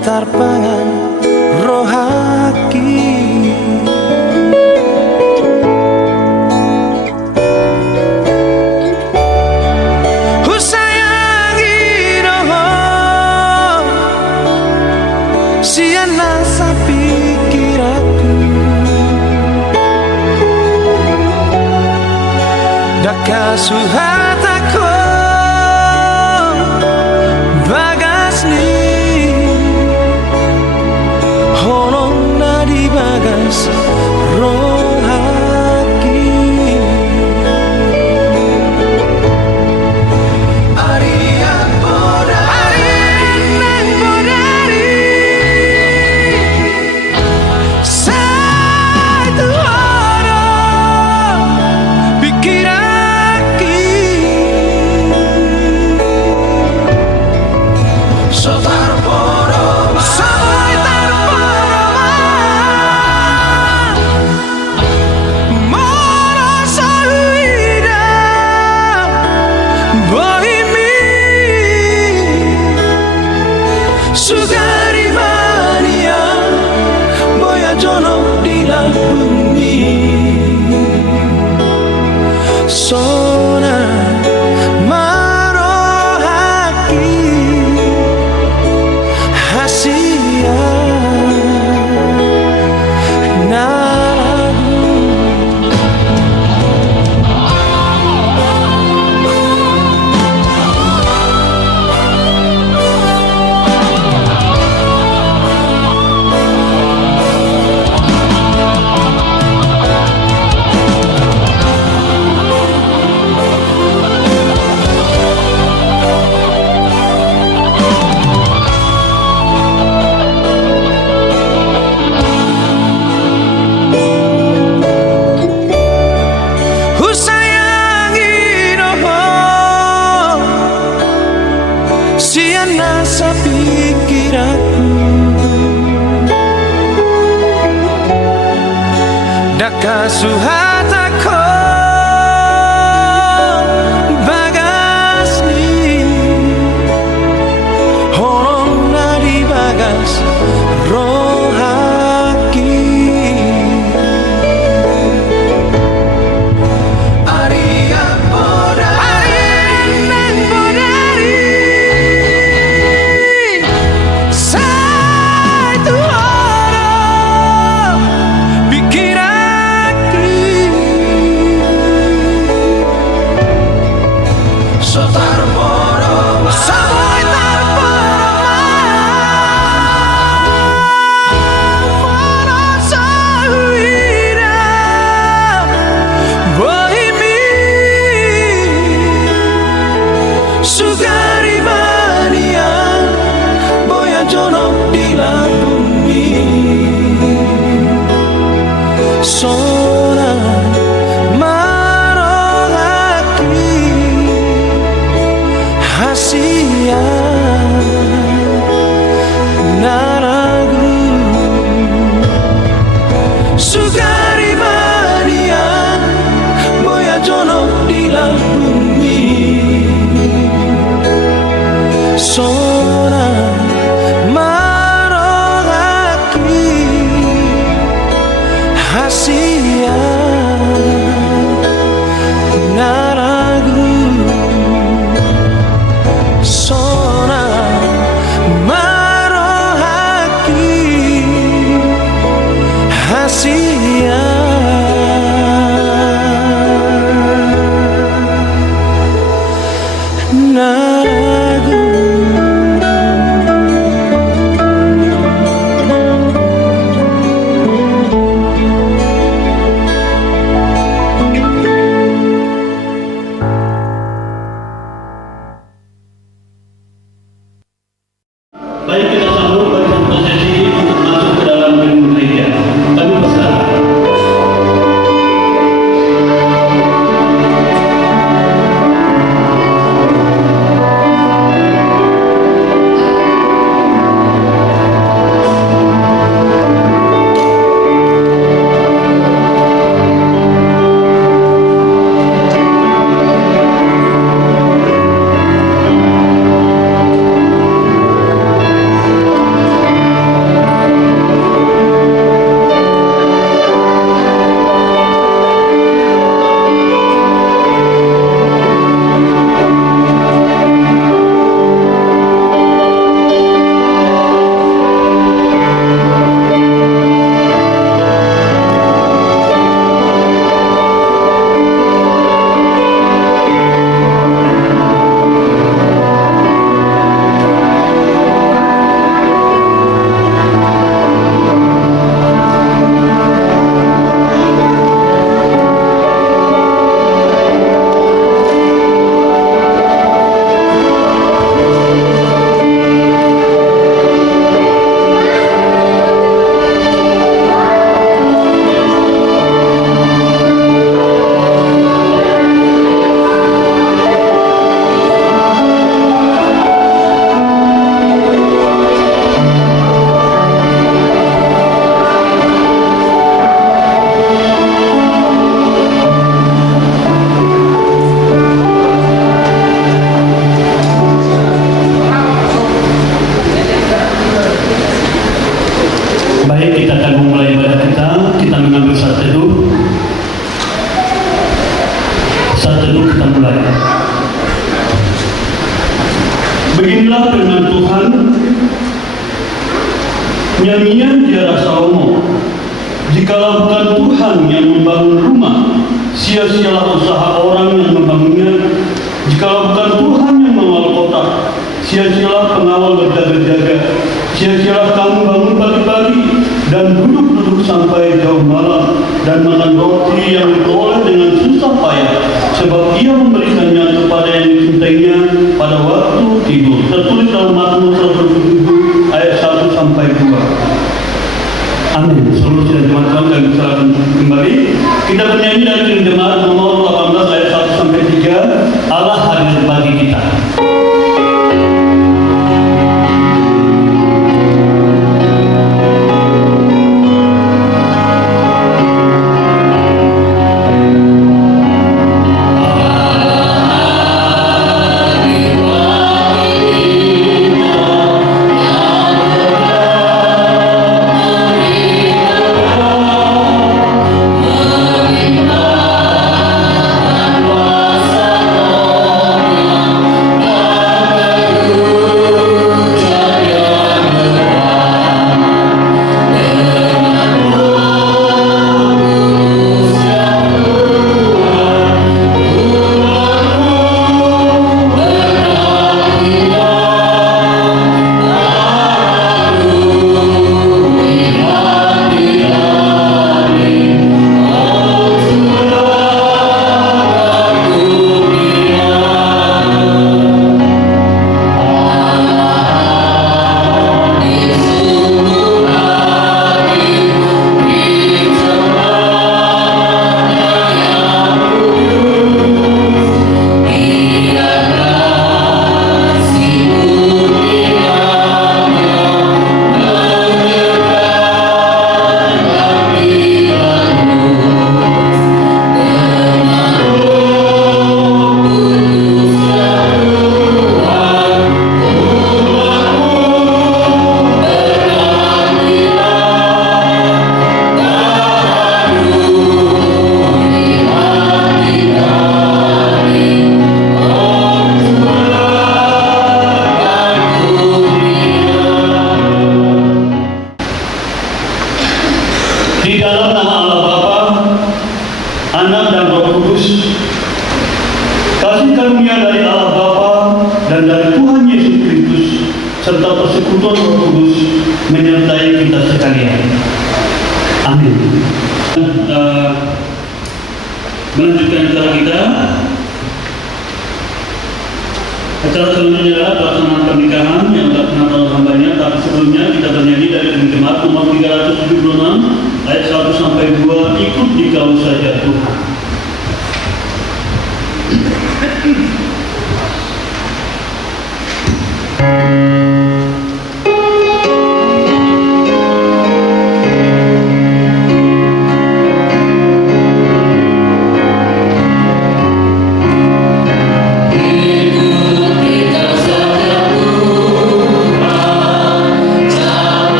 katarpangan rohaki. Husayangi roho siana sapikiraku daka suhatako bagasni honong nadi bagas rohaki. Arian bodari satu orang pikiraki sotar poroma moro saluida bohimi sugari mania boya jono dilapuni sona marohaki hasia siana sapikiraku daka suhatako bagasni honong nadi bagas rohaki. Arian bodari satu orang pikiraki kita mulai. Beginilah firman Tuhan, nyanyian Tiara Salomo. Jikalau bukan Tuhan yang membangun rumah, sia-sialah usaha orang yang membangunnya. Jikalau bukan Tuhan yang mengawal kota, sia-sialah pengawal berjaga-jaga. Sia-sialah kamu bangun pagi-pagi dan duduk-duduk sampai jauh malam dan makan roti yang diperoleh dengan susah payah, sebab ia memberikannya kepada yang dicintainya pada waktu tidur. Tertulis dalam Mazmur 107 ayat 1 sampai 2. Amin. Seluruh sidang jemaat Tuhan kami silakan kembali. Kita bernyanyi dari Kirim Jemaat nomor 18 ayat 1 sampai 3. Allah hadir bagi kita. Melanjutkan acara kita. Acara selanjutnya adalah pelaksanaan pernikahan yang dilaksanakan oleh hambanya. Tapi sebelumnya kita bernyanyi dari Jemaat nomor 376 ayat 1 sampai 2. Ikut dikau saja Tuhan.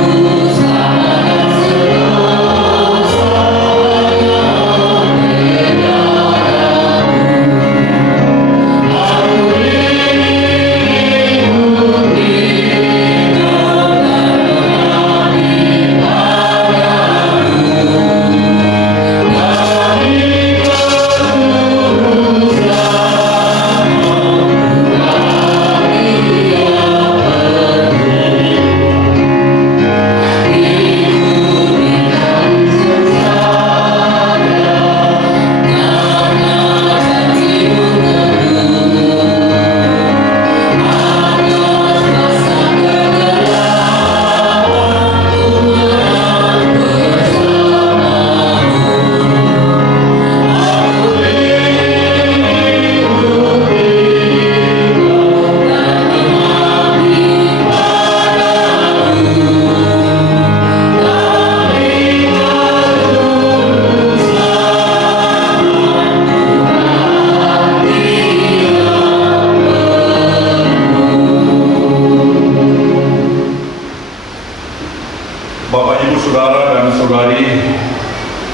Aku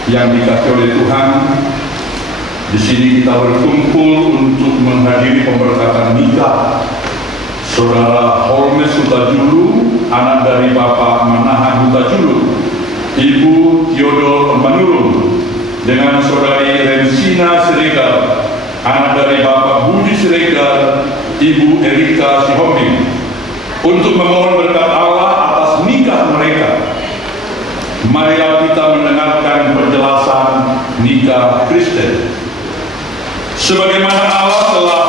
yang dikasih oleh Tuhan, di sini kita berkumpul untuk menghadiri pemberkatan nikah Saudara Holmes Hutajulu, anak dari Bapak Manahan Hutajulu, Ibu Theodor Manurung, dengan Saudari Rensina Siregar, anak dari Bapak Budi Siregar, Ibu Erika Sihombing, untuk memohon berkat Allah atas nikah mereka. Marilah kita mendengarkan penjelasan nikah Kristen. Sebagaimana Allah telah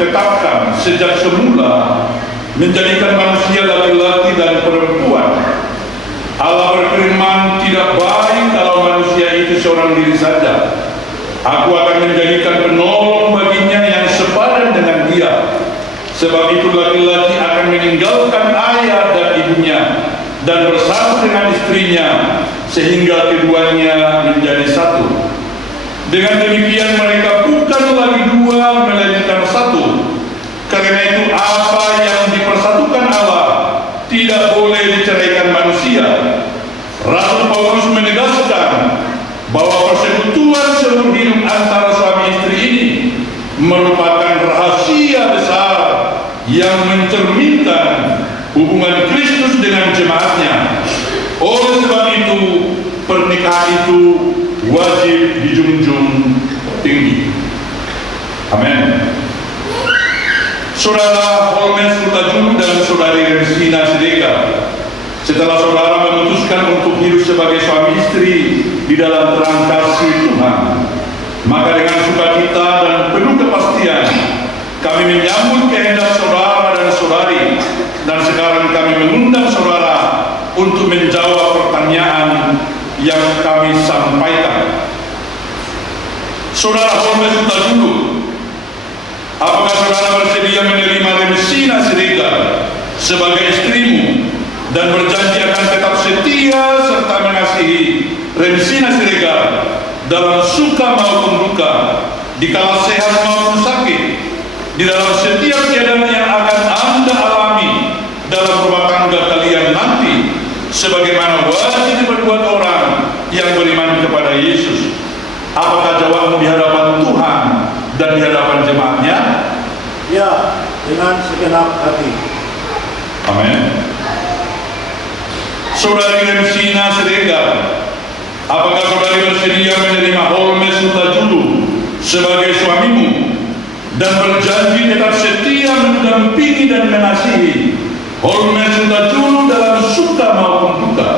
tetapkan sejak semula menjadikan manusia laki-laki dan perempuan, Allah berfirman, tidak baik kalau manusia itu seorang diri saja. Aku akan menjadikan penolong baginya yang sepadan dengan dia. Sebab itu laki-laki akan meninggalkan ayah dan ibunya dan bersatu dengan istrinya, sehingga keduanya menjadi satu. Dengan demikian mereka bukan lagi dua, melainkan satu. Karena itu apa yang dipersatukan Allah tidak boleh diceraikan manusia. Rasul Paulus menegaskan bahwa persekutuan seumur hidup antara suami istri ini merupakan rahasia besar yang mencerminkan hubungan Kristus dengan jemaatnya. Oleh sebab itu, pernikahan itu wajib dijunjung tinggi. Amin. Saudara Holmes Hutajulu dan Saudari Rensina Siregar, setelah saudara memutuskan untuk hidup sebagai suami istri di dalam terang kasih Tuhan, maka dengan sukacita dan penuh kepastian kami menyambut kehendak saudara dan saudari, dan sekarang kami mengundang saudara untuk menjawab pertanyaan yang kami sampaikan. Saudara Holmes Hutajulu, apakah saudara bersedia menerima Rensina Siregar sebagai istrimu dan berjanji akan tetap setia serta mengasihi Rensina Siregar dalam suka maupun duka, di kala sehat maupun sakit, di dalam setiap keadaan yang akan Anda alami dalam rumah tangga kalian nanti, sebagaimana wajib diperbuat orang yang beriman kepada Yesus? Apakah jawabmu di hadapan Tuhan dan di hadapan jemaatnya? Ya, dengan segenap hati. Amin. Saudari Rensina Siregar, apakah saudari bersedia menerima Holmes Hutajulu sebagai suamimu dan berjanji tetap setia mendampingi dan mengasihi Holmes Hutajulu dalam suka maupun duka,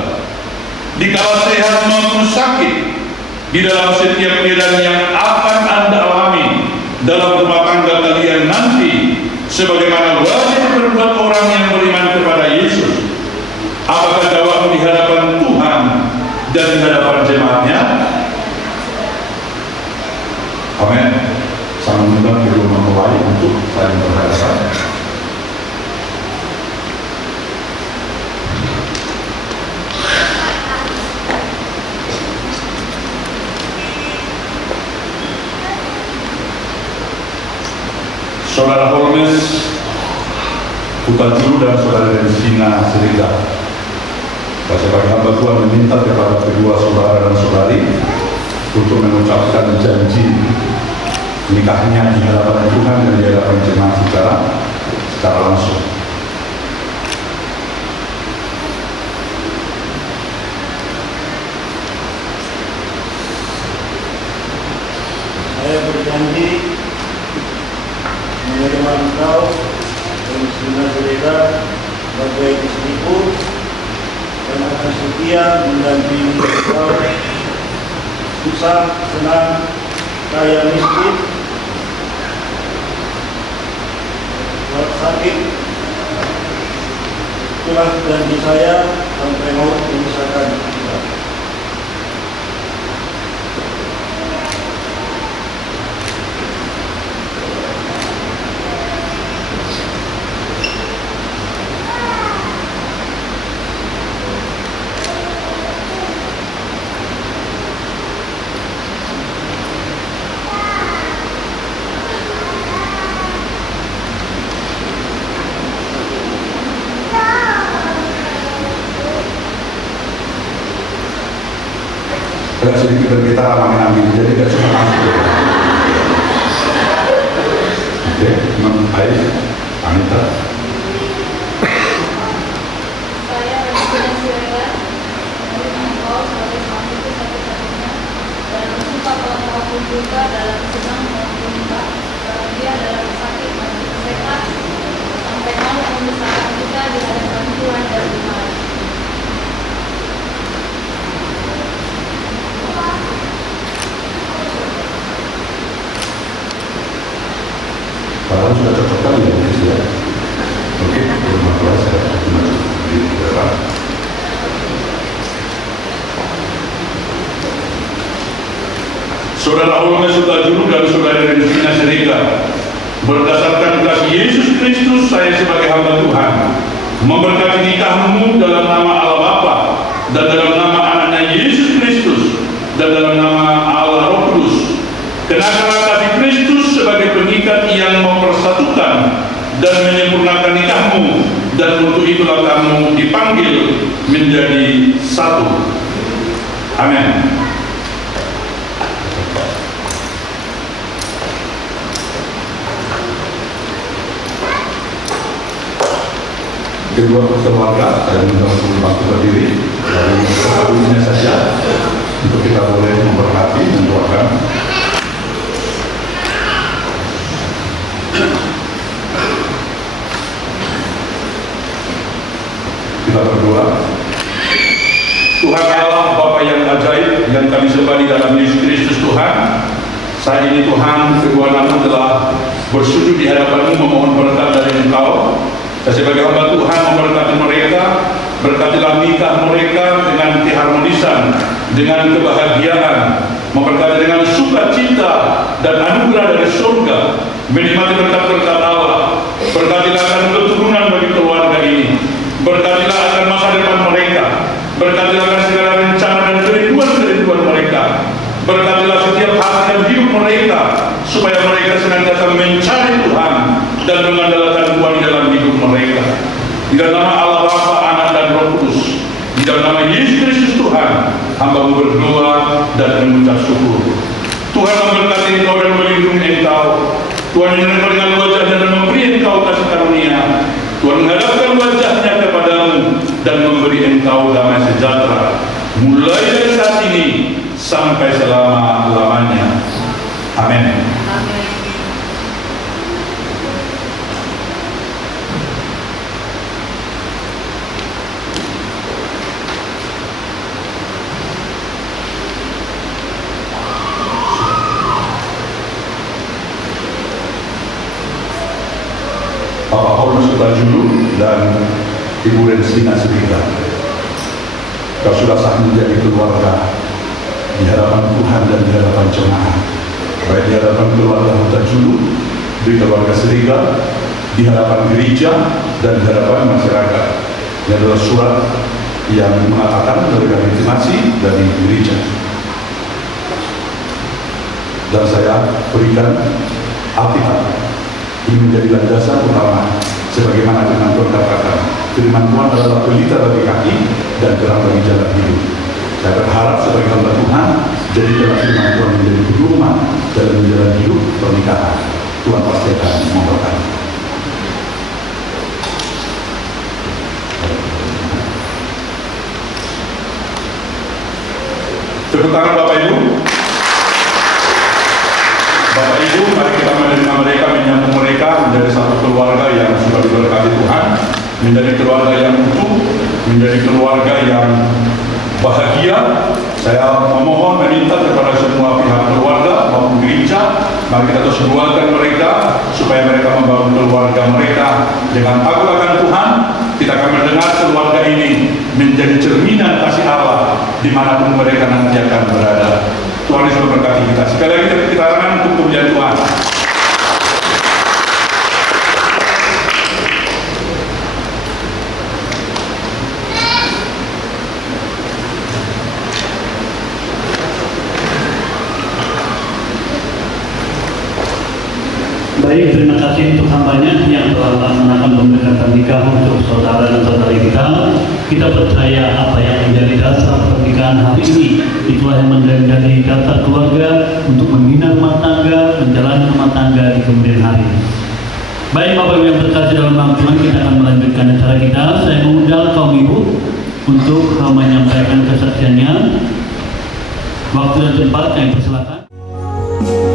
di kala sehat maupun sakit, di dalam setiap keadaan yang akan Anda alami dalam rumah tangga kalian nanti, sebagaimana wajib berbuat orang yang beriman kepada Yesus? Apakah jawabmu di hadapan Tuhan dan di hadapan jemaatnya? Amin. Saya mengundang kedua mempelai untuk saling berhadapan. Saudara Holmes Hutajulu dan Saudara Rensina Siregar, saya sebagai hamba Tuhan meminta kepada kedua saudara dan saudari untuk mengucapkan janji nikahnya di hadapan Tuhan dan di hadapan jemaat secara langsung. Saya berjanji menerima engkau, Rensina Siregar, sebagai istriku, dan akan setia mendampingi engkau susah, senang, kaya miskin, sakit. Itulah janji saya sampai maut memisahkan kita. agak sedikit bergetar angin-angin, jadi gak cuma langsung. Oke, Ais, Anita. Saya Regina Sirela menerima engkau sebagai suamiku satu-satunya dan bersumpah bahwa aku juga dalam senang maupun duka, bahagia dalam sakit maupun sehat, sampai mau memisahkan kita di hadapan Tuhan dan umat. Padahal sudah cocok kali ya, Chris ya. Oke, terima kasih. Saya terima kasih. Saudara Holmes Sutajulu dan Saudara Regina Sirega, berdasarkan kasih Yesus Kristus, saya sebagai hamba Tuhan memberkati nikahmu dalam nama Allah Bapa dan dalam nama anaknya Yesus Kristus dan dalam nama Allah Roh Kudus. Kenakanlah kasih Kristus sebagai pengikat yang mempersatukan dan menyempurnakan nikahmu, dan untuk itulah kamu dipanggil menjadi satu. Amin. Kedua keluarga, saya minta untuk waktu berdiri dari satu saja untuk kita boleh memberkati dan doakan. Kita berdoa. Tuhan Allah, Bapa yang ajaib yang kami sembah di dalam Yesus Kristus Tuhan, saat ini Tuhan, kedua namu telah bersujud di hadapan-Mu memohon berkat dari Engkau. Saya sebagai hamba Tuhan memberkati mereka, berkatilah nikah mereka dengan keharmonisan, dengan kebahagiaan, memberkati dengan sukacita dan anugerah dari surga, menikmati berkat-berkat Allah. Berkatilah akan keturunan bagi keluarga ini, berkatilah akan masa depan mereka, berkatilah akan segala rencana dan kerinduan-kerinduan mereka, berkatilah setiap hal dan hidup mereka, supaya mereka senantiasa mencari Tuhan dan mengandalkan Tuhan di dalam hidup mereka. Di dalam nama Allah Bapa, Anak dan Roh Kudus, di dalam nama Yesus Kristus Tuhan, hamba-Mu berdoa dan mengucap syukur. Tuhan memberkati engkau dan melindungi engkau. Tuhan menyertai dengan wajahnya dan memberi engkau kasih karunia. Tuhan menghadapkan wajahnya kepadamu dan memberi engkau damai sejahtera, mulai dari saat ini sampai selama-lamanya. Amin. Amin. Bapak Holmes Sutajulu dan Ibu Regina Sirega, kau sudah sah menjadi keluarga di hadapan Tuhan dan di hadapan jemaat, baik di hadapan keluarga Sutajulu, di keluarga Sirega, di hadapan gereja dan di hadapan masyarakat. Ini adalah surat yang mengatakan mereka legitimasi dari gereja, dan saya berikan Alkitab. Ini menjadi landasan utama, sebagaimana firman Tuhan katakan, firman Tuhan adalah pelita bagi kaki dan terang bagi jalan hidup. Saya berharap sebagai hamba Tuhan, jadikanlah firman Tuhan menjadi pedoman dalam menjalani hidup pernikahan. Tuhan pasti akan memberkati. Tepuk tangan Bapak Ibu. Bapak Ibu, mari kita menerima mereka, menyambung mereka menjadi satu keluarga yang sudah diberkati Tuhan, menjadi keluarga yang utuh, menjadi keluarga yang bahagia. Saya memohon meminta kepada semua pihak keluarga maupun gereja, mari kita terus doakan mereka supaya mereka membangun keluarga mereka dengan takut akan Tuhan. Kita akan mendengar keluarga ini menjadi cerminan kasih Allah dimanapun mereka nanti akan berada. Tuhan Yesus memberkati kita. Sekali lagi tepuk tangan untuk kemuliaan Tuhan. Baik, terima kasih untuk hambanya yang telah melaksanakan pemberkatan nikah untuk saudara dan saudari kita. Kita percaya apa yang menjadi dasar pernikahan hari ini itulah yang menjadi dasar keluarga untuk membina rumah tangga, menjalani rumah tangga di kemudian hari. Baik Bapak Ibu yang terkasih dalam nama Tuhan, kita akan melanjutkan acara kita. Saya mengundang kaum ibu untuk menyampaikan kesaksiannya. Waktu dan tempat kami persilakan. Amin.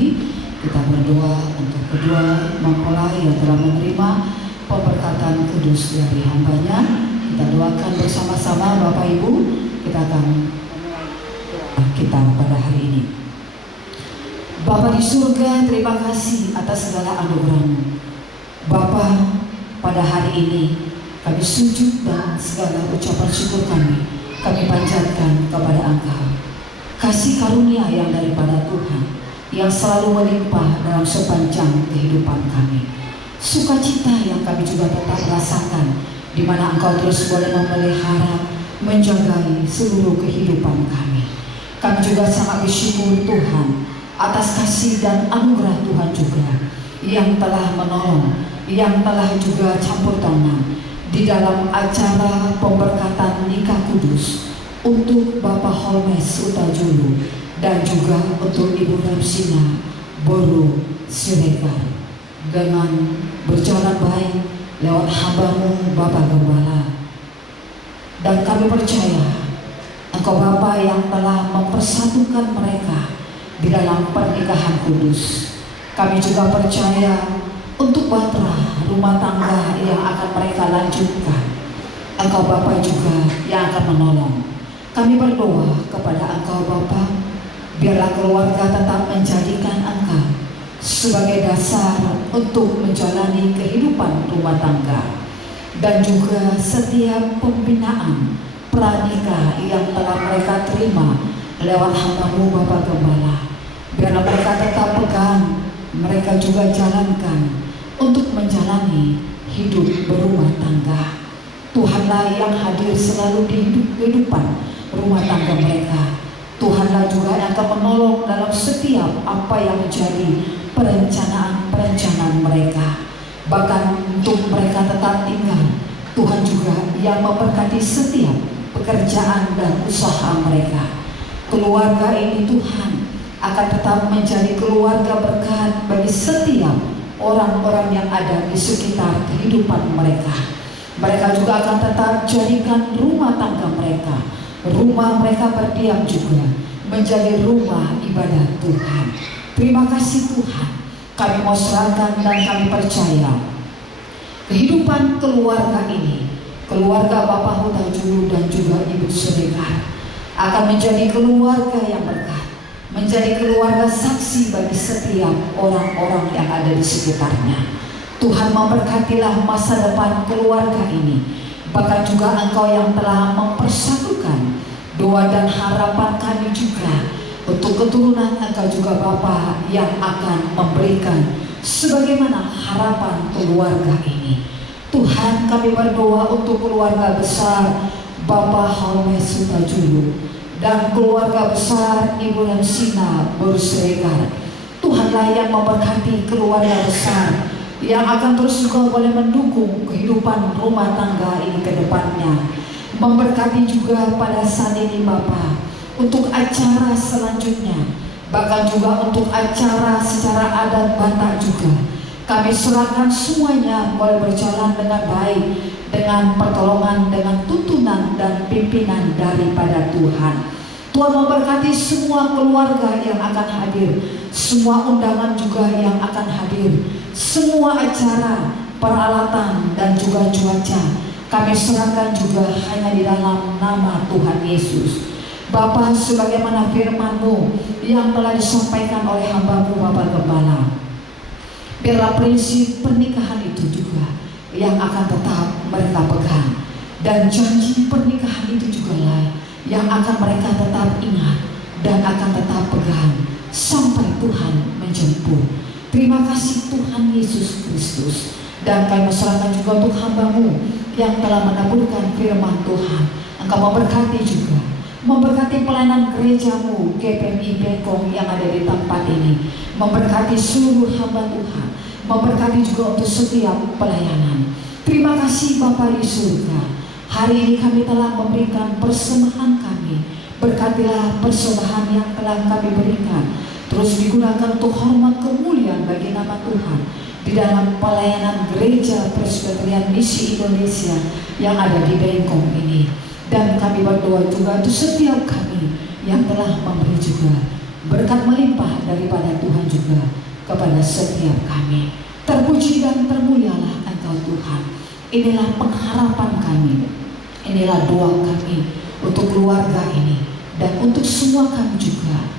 ini. Kita berdoa untuk kedua mempelai yang telah menerima pemberkatan kudus dari hambanya. Kita doakan bersama-sama Bapak Ibu. Kita akan kita pada hari ini. Bapa di surga, terima kasih atas segala anugerah-Mu. Bapa, pada hari ini kami sujud dan segala ucapan syukur kami panjatkan kepada Engkau. Kasih karunia yang daripada Tuhan yang selalu melimpah dalam sepanjang kehidupan kami. Sukacita yang kami juga tetap rasakan, di mana Engkau terus boleh memelihara, menjagai seluruh kehidupan kami. Kami juga sangat bersyukur Tuhan atas kasih dan anugerah Tuhan juga yang telah menolong, yang telah juga campur tangan di dalam acara pemberkatan nikah kudus untuk Bapak Holmes Sutajulu dan juga untuk Ibu Ramsina Boru Siregar, dengan berjalan baik lewat hamba-Mu Bapak Gembala. Dan kami percaya Engkau Bapa yang telah mempersatukan mereka di dalam pernikahan kudus. Kami juga percaya untuk bahtera rumah tangga yang akan mereka lanjutkan. Engkau Bapa juga yang akan menolong. Kami berdoa kepada Engkau Bapa, biarlah keluarga tetap menjadikan Engkau sebagai dasar untuk menjalani kehidupan rumah tangga, dan juga setiap pembinaan pranikah yang telah mereka terima lewat hamba-Mu Bapak Gembala, biarlah mereka tetap pegang, mereka juga jalankan untuk menjalani hidup berumah tangga. Tuhanlah yang hadir selalu di kehidupan rumah tangga mereka. Tuhanlah juga yang akan menolong dalam setiap apa yang menjadi perencanaan mereka. Bahkan untuk mereka tetap tinggal, Tuhan juga yang memberkati setiap pekerjaan dan usaha mereka. Keluarga ini Tuhan akan tetap menjadi keluarga berkat bagi setiap orang-orang yang ada di sekitar kehidupan mereka. Mereka juga akan tetap jadikan rumah tangga mereka, rumah mereka berdiam juga menjadi rumah ibadah Tuhan. Terima kasih Tuhan. Kami mau serahkan dan kami percaya kehidupan keluarga ini, keluarga Bapak Hutajulu dan juga Ibu Siregar, akan menjadi keluarga yang berkat, menjadi keluarga saksi bagi setiap orang-orang yang ada di sekitarnya. Tuhan memberkatilah masa depan keluarga ini. Bahkan juga Engkau yang telah mempersatukan doa dan harapan kami juga untuk keturunan Engkau juga Bapa yang akan memberikan sebagaimana harapan keluarga ini. Tuhan, kami berdoa untuk keluarga besar Bapak Holmes Sutajulu dan keluarga besar Ibu Ramsina Boru Siregar. Tuhanlah yang memberkati keluarga besar yang akan terus juga boleh mendukung kehidupan rumah tangga ini ke depannya. Memberkati juga pada saat ini Bapa untuk acara selanjutnya, bahkan juga untuk acara secara adat Batak juga. Kami serahkan semuanya boleh berjalan dengan baik, dengan pertolongan, dengan tuntunan dan pimpinan daripada Tuhan. Tuhan memberkati semua keluarga yang akan hadir, semua undangan juga yang akan hadir, semua acara, peralatan dan juga cuaca. Kami serahkan juga hanya di dalam nama Tuhan Yesus. Bapa, sebagaimana firman-Mu yang telah disampaikan oleh hamba-Mu Bapak Gembala, biarlah prinsip pernikahan itu juga yang akan tetap mereka pegang, dan janji pernikahan itu juga lah yang akan mereka tetap ingat dan akan tetap pegang sampai Tuhan menjemput. Terima kasih Tuhan Yesus Kristus. Dan kami serahkan juga untuk hamba-Mu yang telah menaburkan firman Tuhan. Engkau memberkati juga, memberkati pelayanan gereja-Mu GPMI Bengkong yang ada di tempat ini, memberkati seluruh hamba Tuhan, memberkati juga untuk setiap pelayanan. Terima kasih Bapa di surga. Hari ini kami telah memberikan persembahan kami. Berkatilah persembahan yang telah kami berikan, terus digunakan untuk hormat kemuliaan bagi nama Tuhan di dalam pelayanan Gereja Presbyterian Misi Indonesia yang ada di Bengkong ini. Dan kami berdoa juga untuk setiap kami yang telah memberi juga berkat melimpah daripada Tuhan juga kepada setiap kami. Terpuji dan termulialah Engkau Tuhan. Inilah pengharapan kami, inilah doa kami untuk keluarga ini dan untuk semua kami juga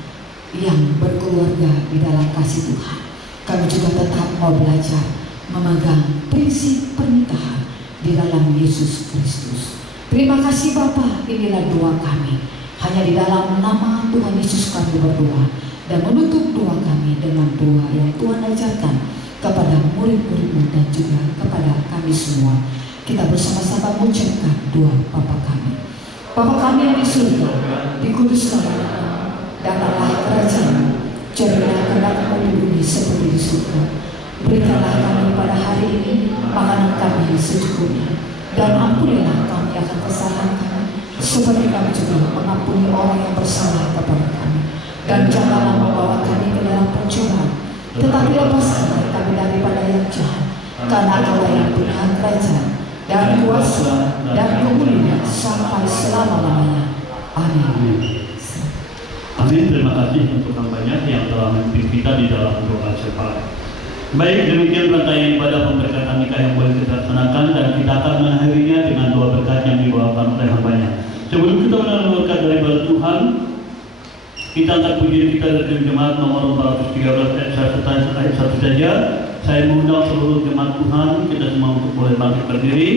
yang berkeluarga di dalam kasih Tuhan. Kami juga tetap mau belajar memegang prinsip pernikahan di dalam Yesus Kristus. Terima kasih Bapa, inilah doa kami. Hanya di dalam nama Tuhan Yesus kami berdoa dan menutup doa kami dengan doa yang Tuhan ajarkan kepada murid-murid-Mu dan juga kepada kami semua. Kita bersama-sama mengucapkan doa Bapa kami. Bapa kami yang di surga, dikuduskanlah namamu, datanglah kerajaan-Mu, jadilah kehendak-Mu di bumi seperti di surga. Berikanlah kami pada hari ini makanan kami yang secukupnya, dan ampunilah kami akan kesalahan kami, seperti kami juga mengampuni orang yang bersalah kepada kami. Dan janganlah membawa kami ke dalam pencobaan, tetapi lepaskanlah kami daripada yang jahat, karena Engkau yang punya kerajaan dan kuasa dan kemuliaan sampai selama-lamanya. Amin. Amin. Terima kasih untuk hambanya yang telah memimpin kita di dalam doa syafaat. Baik, demikian rangkaian ibadah pemberkatan nikah yang boleh kita laksanakan, dan kita akan mengakhirinya dengan doa berkat yang dibawakan oleh hambanya. Sebelum kita menerima berkat dari Tuhan, kita angkat pujian kita dari jemaat nomor 413 ayat 1 saja. Saya mengundang seluruh jemaat Tuhan, kita semua untuk boleh bangkit berdiri,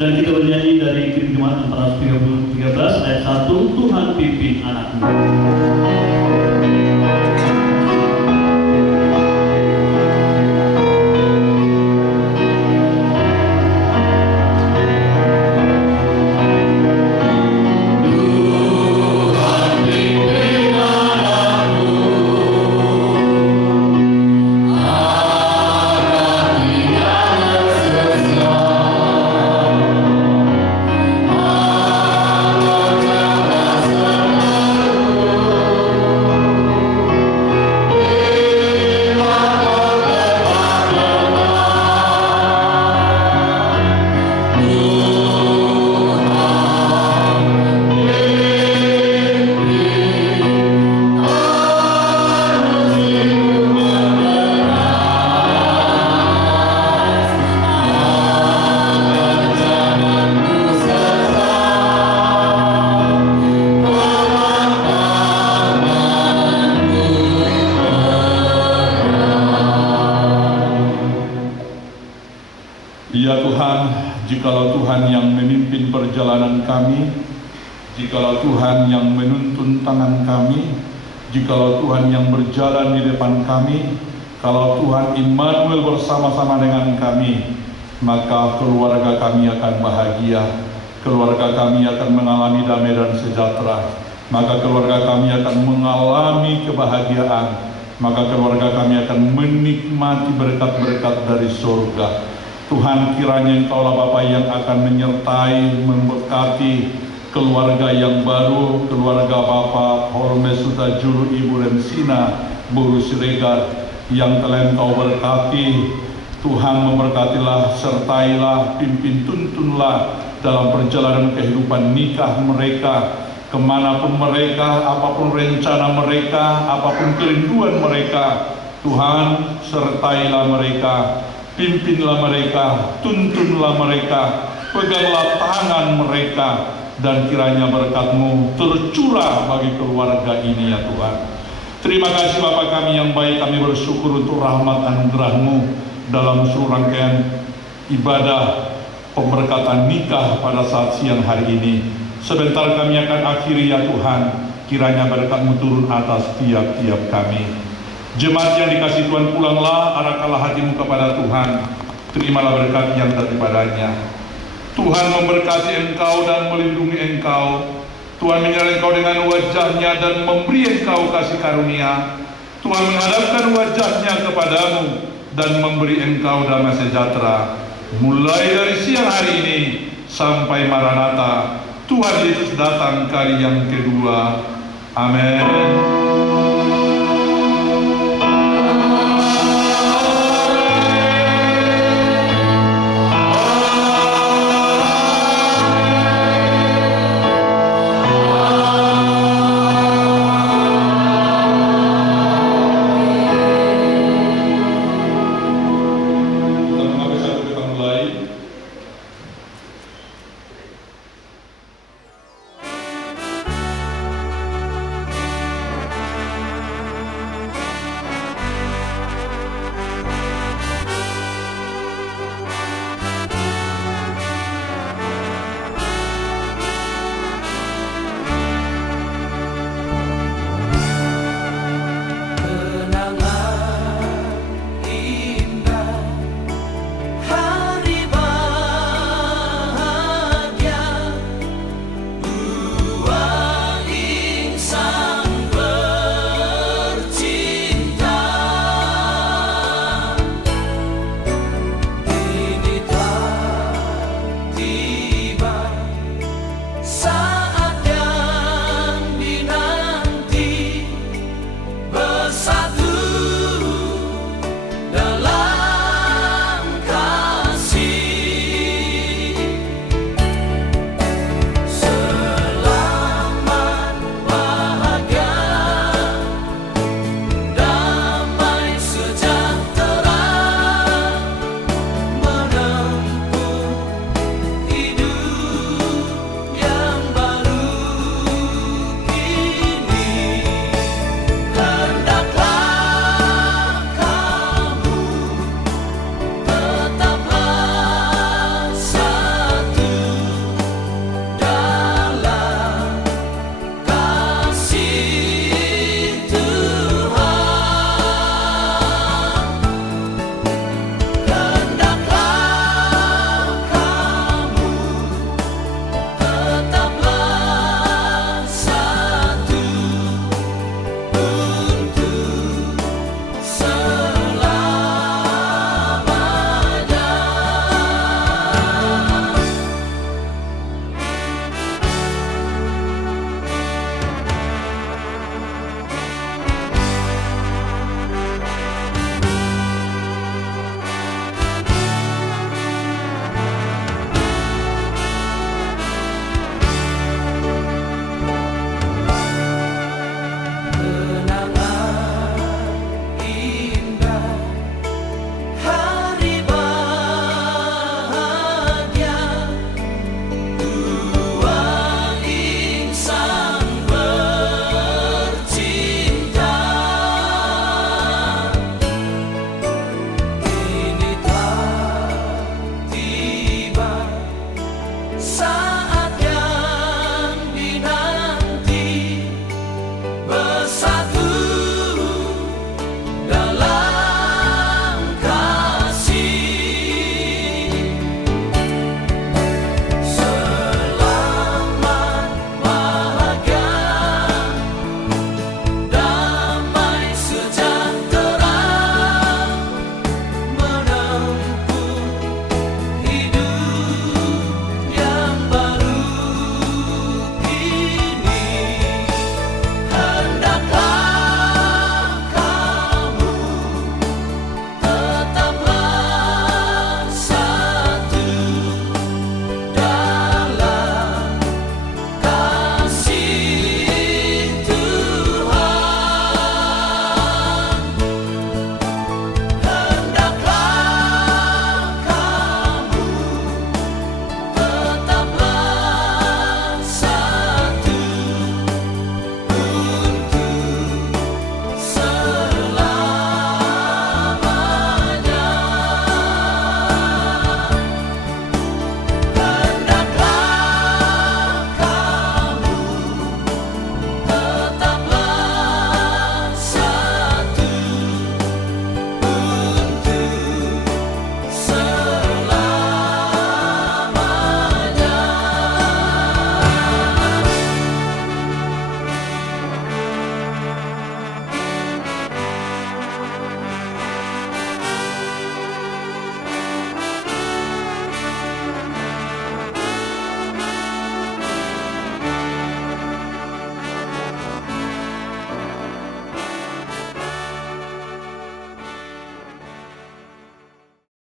dan kita bernyanyi dari jemaat 413 ayat 1, Tuhan pimpin anakmu. Ya Tuhan, jikalau Tuhan yang memimpin perjalanan kami, jikalau Tuhan yang menuntun tangan kami, jikalau Tuhan yang berjalan di depan kami, kalau Tuhan Immanuel bersama-sama dengan kami, maka keluarga kami akan bahagia, keluarga kami akan mengalami damai dan sejahtera, maka keluarga kami akan mengalami kebahagiaan, maka keluarga kami akan menikmati berkat-berkat dari surga. Tuhan, kiranya Engkaulah Bapa yang akan menyertai, memberkati keluarga yang baru, keluarga Bapa Holmes Sutajulu, Ibu Rensina, Bu Siregar, yang telah Engkau berkati. Tuhan, memberkatilah, sertailah, pimpin, tuntunlah dalam perjalanan kehidupan nikah mereka, kemanapun mereka, apapun rencana mereka, apapun kerinduan mereka. Tuhan, sertailah mereka, pimpinlah mereka, tuntunlah mereka, peganglah tangan mereka, dan kiranya berkat-Mu tercurah bagi keluarga ini ya Tuhan. Terima kasih Bapa kami yang baik, kami bersyukur untuk rahmat anugerah-Mu dalam seluruh rangkaian ibadah pemberkatan nikah pada saat siang hari ini. Sebentar kami akan akhiri ya Tuhan, kiranya berkat-Mu turun atas tiap-tiap kami. Jemaat yang dikasih Tuhan, pulanglah, arahkanlah hatimu kepada Tuhan, terimalah berkat yang daripadanya. Tuhan memberkati engkau dan melindungi engkau. Tuhan menyertai engkau dengan wajahnya dan memberi engkau kasih karunia. Tuhan menghadapkan wajahnya kepadamu dan memberi engkau damai sejahtera. Mulai dari siang hari ini sampai Maranatha, Tuhan Yesus datang kali yang kedua. Amin.